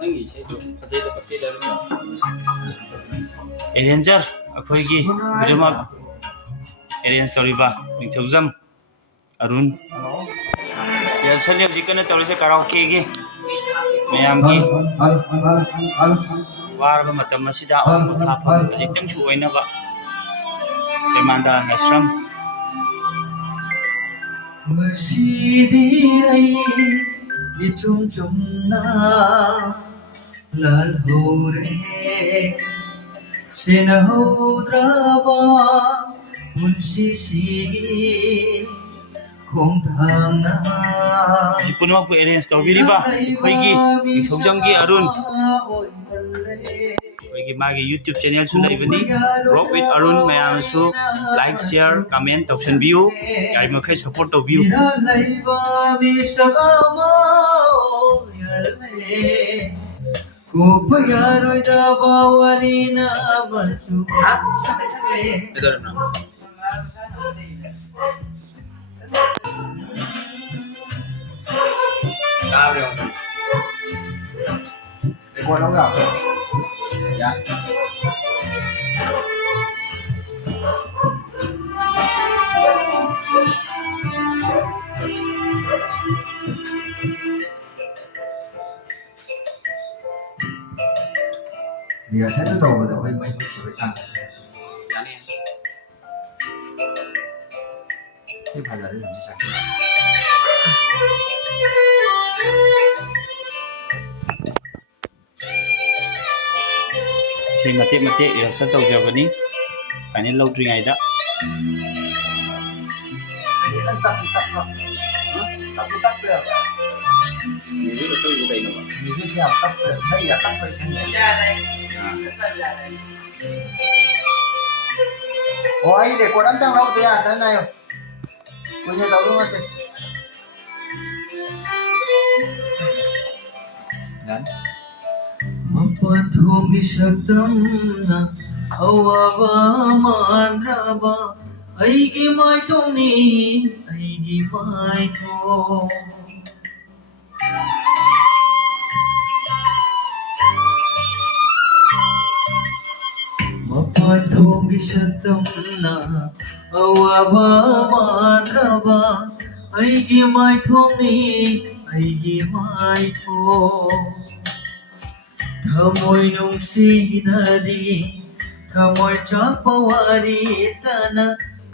ꯅꯪꯒꯤ ꯏꯁꯩꯗꯣ ꯐꯖꯩꯗ ꯄꯛꯆꯩꯗ ꯑꯦꯔꯦꯟꯖꯔ ꯑꯩꯈꯣꯏꯒꯤ ꯈꯨꯗꯤꯡꯃꯛ ꯑꯦꯔꯦꯟꯖ ꯇꯧꯔꯤꯕ ꯅꯤꯡꯊꯧꯖꯝ ꯑꯔꯨꯟ ꯌꯦꯜꯁꯜꯂꯤ ꯍꯧꯖꯤꯛ ꯀꯟꯅ ꯇꯧꯔꯤꯁꯦ ꯀꯥꯔꯥꯎꯀꯦꯒꯤ ꯃꯌꯥꯝꯒꯤ ꯋꯥꯔꯕ ꯃꯇꯝ ꯑꯁꯤꯗ ꯑꯋꯥ ꯄꯣꯊꯥꯐꯝ ꯍꯧꯖꯤꯛꯇꯪꯁꯨ ꯑꯣꯏꯅꯕ ꯔꯦꯃꯥꯟꯗꯥ ꯃꯦꯁ꯭ꯔꯝ ꯉꯁꯤꯗꯤ ꯑꯩ ꯏꯆꯨꯝ ꯆꯨꯝꯅ ꯂꯥꯜꯍꯧꯔꯦ ꯁꯦꯟꯅꯍꯧꯗ꯭ꯔꯕ ꯄꯨꯟꯁꯤꯁꯤꯒꯤ ꯈꯣꯡꯊꯥꯡꯅ ꯍꯧꯖꯤꯛ ꯄꯨꯝꯅꯃꯛꯄꯨ ꯑꯦꯔꯦꯟꯖ ꯇꯧꯕꯤꯔꯤꯕ ꯑꯩꯈꯣꯏꯒꯤ ꯅꯤꯡꯊꯧꯖꯝꯒꯤ ꯑꯔꯨꯟ ꯑꯩꯈꯣꯏꯒꯤ ꯃꯥꯒꯤ ꯌꯨꯇ꯭ꯌꯨꯕ ꯆꯦꯅꯦꯜꯁꯨ ꯂꯩꯕꯅꯤ ꯔꯣꯛ ꯋꯤꯠ ꯑꯔꯨꯟ ꯃꯌꯥꯝꯅꯁꯨ ꯂꯥꯏꯛ ꯁꯤꯌꯔ ꯀꯃꯦꯟ ꯇꯧꯁꯟꯕꯤꯌꯨ ꯌꯥꯔꯤꯃꯈꯩ ꯁꯞꯄꯣꯔꯠ ꯇꯧꯕꯤꯌꯨ ꯀꯣꯛꯄ ꯌꯥꯔꯣꯏꯗꯕ ꯋꯥꯔꯤꯅ ꯑꯃꯁꯨ 리허설도 더워도 거의 많이 기분상 이 발라를 좀 시작해. ꯁꯤ ꯃꯇꯦꯛ ꯃꯇꯦꯛ ꯔꯤꯍꯔꯁꯜ ꯇꯧꯖꯕꯅꯤ ꯐꯥꯏꯅꯦꯜ ꯂꯧꯗ꯭ꯔꯤꯉꯩꯗ 뮤직을 또 이거 있는 거. 뮤직이 아깝고요. 저희 아깝고 있습니다. 아이 레코드 한 장 나오도 야 되나요? 보셔 나오는 것 같아. 난 मपथोंगी शक्तम ना अवावा मांद्राबा आईगी माइथोंनी आईगी माइथो मपथोंगी शक्तम ना अवावा मांद्राबा आईगी माइथोंनी आईगी माइथो थमोय नुंसीनदी थमोय चापवारी तना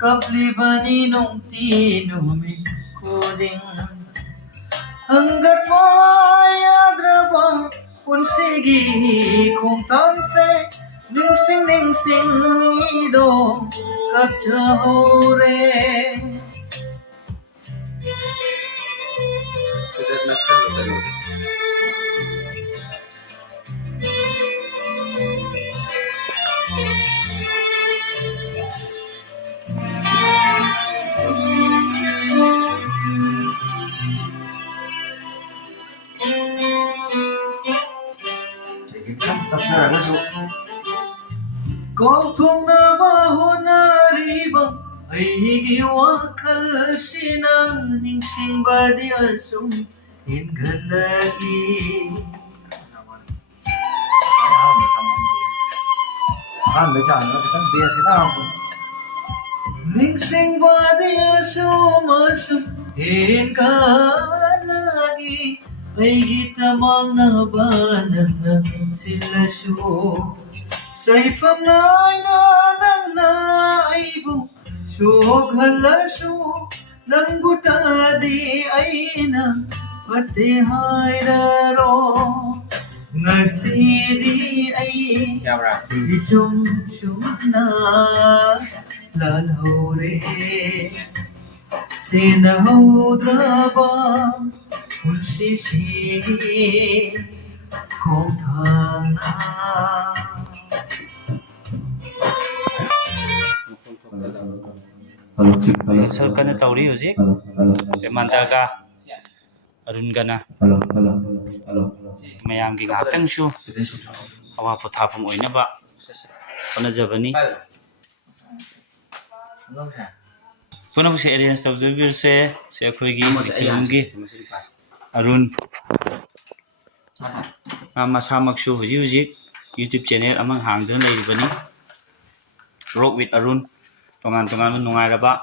कपलिबनी नुंती नुमी खुदिंग अंगत मायाद्रबा पुंसिगी खुंतांसे निंसिंग इदो कपचाहोरे Sudah nakal lo tayo. ꯀꯥꯎꯊꯣꯛꯅꯕ ꯍꯣꯠꯅꯔꯤꯕ ꯑꯩꯒꯤ ꯋꯥꯈꯜꯁꯤꯅ ꯅꯤꯡꯁꯤꯡꯕꯗꯤ ꯑꯁꯨꯝ ꯍꯦꯟꯒꯠꯂꯛꯏ ꯅꯤꯡꯁꯤꯡꯕꯗꯤ ꯑꯁꯨꯝ ꯍꯦꯟꯒꯠꯂꯛꯏ ꯑꯩꯒꯤ ꯇꯃꯥꯡꯅꯕ ꯅꯪꯅ ꯁꯤꯜꯂꯁꯨ ꯁꯩꯐꯝ ꯅꯥꯏꯅ ꯅꯪꯅ ꯑꯩꯕꯨ ꯁꯣꯛꯍꯜꯂꯁꯨ ꯅꯪꯕꯨ ꯇꯥꯗꯤ ꯑꯩꯅ ꯐꯠꯇꯦ ꯍꯥꯏꯔꯔꯣ ꯉꯁꯤꯗꯤ ꯑꯩ 이좀 춤나 lalhore 세나오드라바 운시시기 공타나 ꯔꯤꯍꯔꯁꯜ ꯀꯟꯅ ꯇꯧꯔꯤ ꯍꯧꯖꯤꯛ ꯔꯦꯃꯥꯟꯗꯥꯒ ꯑꯔꯨꯟꯒꯅ ꯃꯌꯥꯝꯒꯤ ꯉꯥꯏꯍꯥꯛꯇꯪꯁꯨ ꯑꯋꯥ ꯄꯣꯊꯥꯐꯝ ꯑꯣꯏꯅꯕ ꯍꯣꯠꯅꯖꯕꯅꯤ ꯄꯨꯝꯅꯃꯛꯁꯦ ꯑꯦꯔꯦꯟꯖ ꯇꯧꯖꯕꯤꯔꯁꯦ ꯁꯤ ꯑꯩꯈꯣꯏꯒꯤ ꯅꯤꯡꯊꯧꯖꯝꯒꯤ Arun masamaksu hujik YouTube channel amang hangdun laibani Rock with Arun tongan nungai raba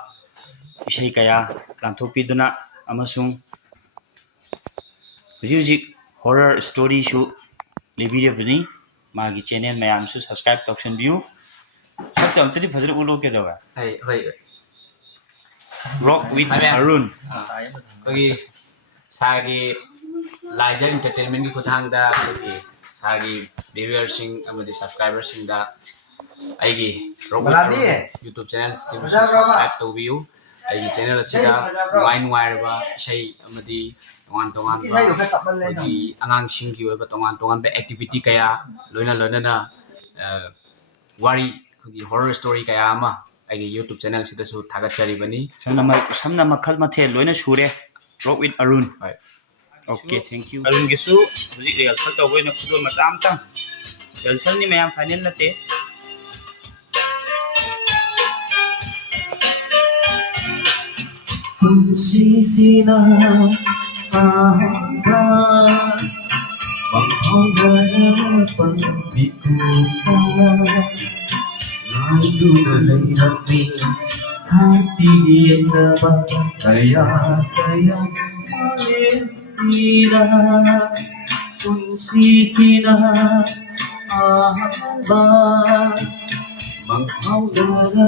isai kaya lantopiduna amasung hujik horror story shu libirabani magi channel mayam su subscribe tauction view sabta amtari phadru ulo ke dawa Hoi. Rock with Arun Kogi sagi Liza Entertainment ki kuthangda kogi sagi viewers sing amadi subscribers sing da aigi Rock with Arun YouTube channel subscribe to view aigi channel asida nuai raba isai amadi tongan kogi angang sing ki oiba tongan be activity kaya loina na wari kogi horror story kaya ama aigi YouTube channel sida su thagachari bani samna makhal mathe loina shure Rock with Arun okay thank you Arun gisu hujik rehearsal tawoi na khudol macam tang rehearsal ni mayam final nate Sisina ahamba Manghongara pambikuta Nanduna layrami Satigiyaba Kaya Malesira Sisina ahamba Manghongara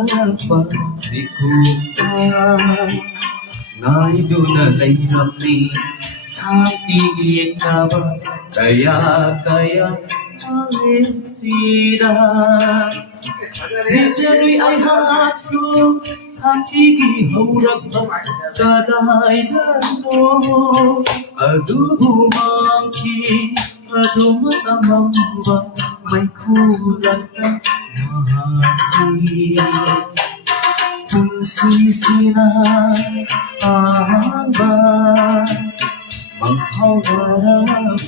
pambikuta Naiduna layrami Satigiyaba Kaya Malesira Vijay ay hatsu Samtigi haurabba Kadaidanno Adubu mangki Adumanamamba May kulata mahaki Sisina ahamba Manghawara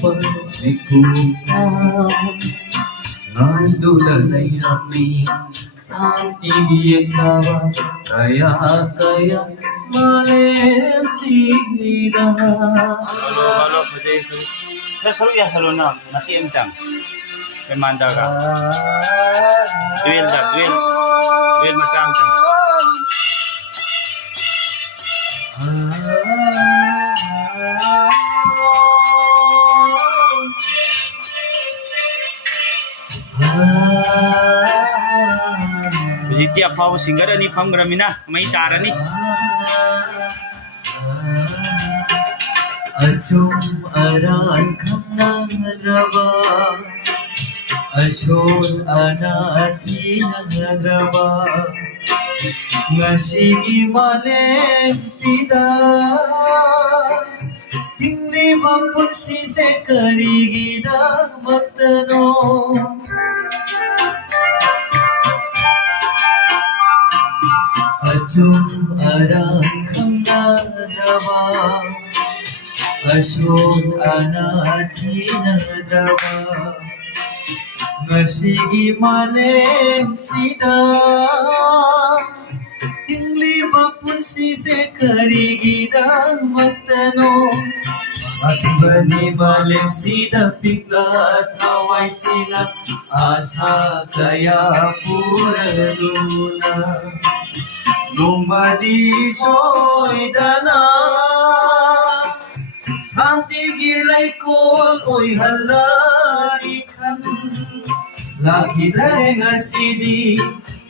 pagikuta Nanduna layrami Satigiyaba Kaya Malesira halo phajai sa saru ya halo na nati emtang memanda ka duel macam tang Hujiti apaw singer ani famgramina mai tarani Ajum aran khamnang raba Ashon anathi raba Ngasigi malem sida Hingri mampun sise karigida matano Ajum aran khamnang raba Ashon anathi raba Ngasigi malem sida Hingli mapun sise karigida matano Akbani malem sida piklat away sila Asa kaya puraduna Lumadi soy dana Santigilay kol oy halarikan Laki dareng asidi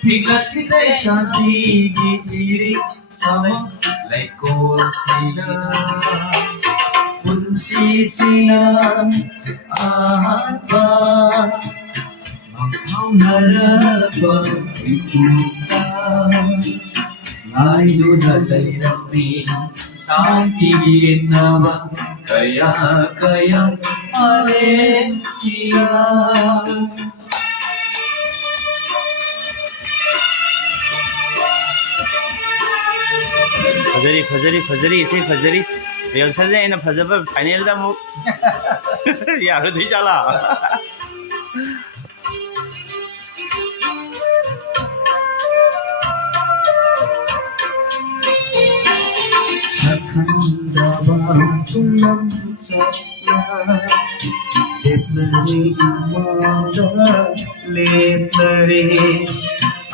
Bigla kita'y santigiliri Sama laikol sila Unsisina ahaba Maghaw na labang ikuta Ngayon na layrami Santigilin na ba Kaya alin sila फजरी इसे फजरी rehearsal है ना फजर पर final दा मु यार दी चला Sakandaba tunam chakla Leplari imada leplari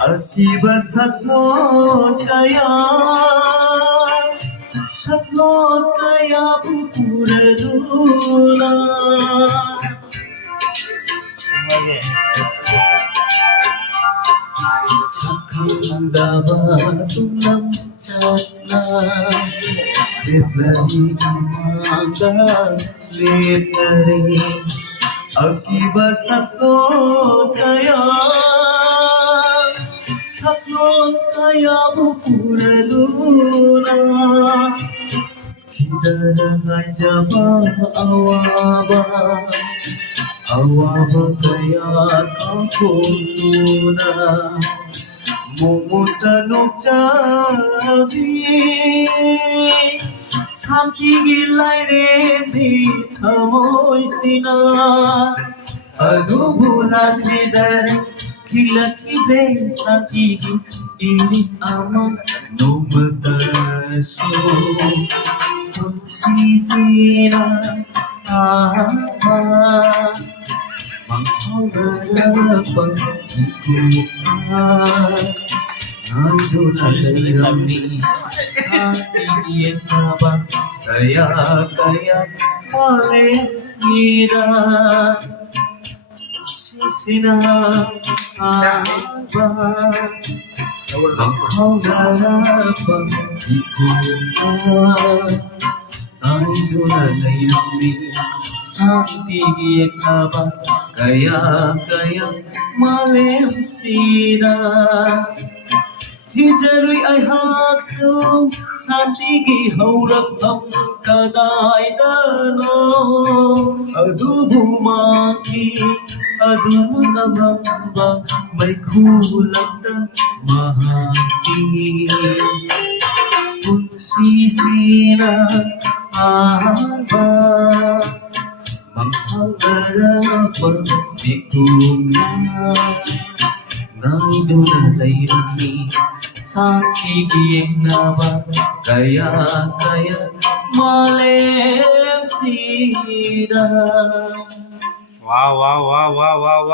Akiba saklot kaya pupuraduna Sakandaba tulam chatna Leplari imada leplari Akiba saklot kaya pupuraduna Hidara ngajaba awaba kaya kakunduna Mumutanok jabi Samkigilay remi kamoy sina Adubulat lidar Kilakide sakigi Ini amang numataso Sisira ama Manghawarapang ikuan Nandun alayami Sakiyan na ba Kaya Malesira Sisina ama Manghawarapang ikuan Nandun alayami Sakiyan na ba Kaya Malesira Hijaroy ay hakso Santigi haurak ang kadaidano Adubumaki Adumunamamba May kulang na mahati Kung sisira Ahaba Manghawarapang bikunan Nandun ang layami Sakiging na ba Kaya Malesira Wow.